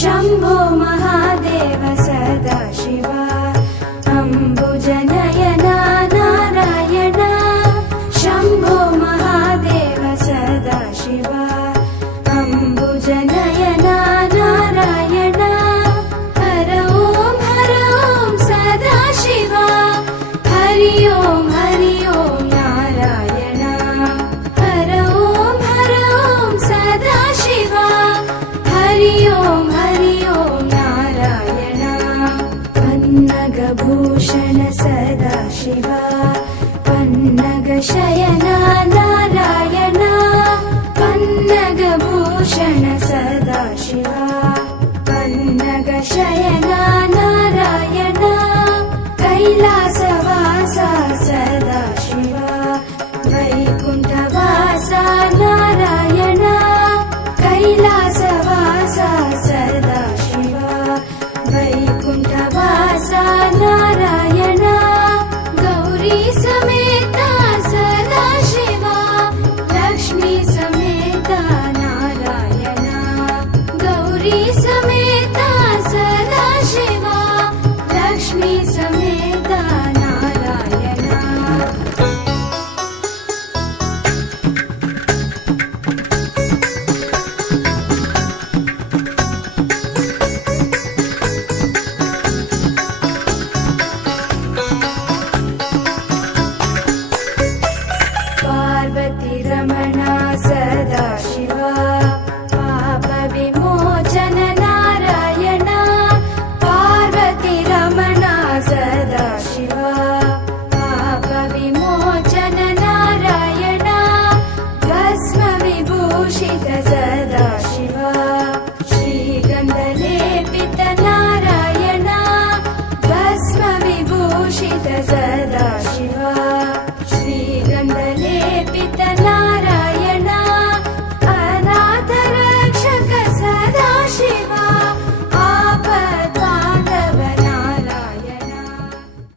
शम्भो महादेव सदाशिवा अम्बुजनयना नारायण शम्भो महादेव सदाशिवा अम्बुजनयना नारायण हर ॐ सदाशिवा हरि ओं नारायण हर ॐ सदाशिवा हरि ओं नारायण पन्नगभूषण सदाशिवा पन्नगशयना नारायण पन्नगभूषण सदाशिवा पन्नगशयना नारायण कैलासवासा सदाशिवा वैकुण्ठवासा नारायण कैलासवासा सदाशिवा वैकुण्ठवासा नारायण गौरी समेता सदाशिवा लक्ष्मी समेता नारायण गौरी समेता सदाशिवा लक्ष्मी समेता नारायण पार्वती रमणा सदाशिवा पाप विमोचन नारायण पार्वती रमणा सदाशिवा पाप विमोचन नारायण भस्म विभूषित सदाशिवा श्रीगन्धलेपित नारायण भस्म विभूषित सदाशिवा श्रीगन्ध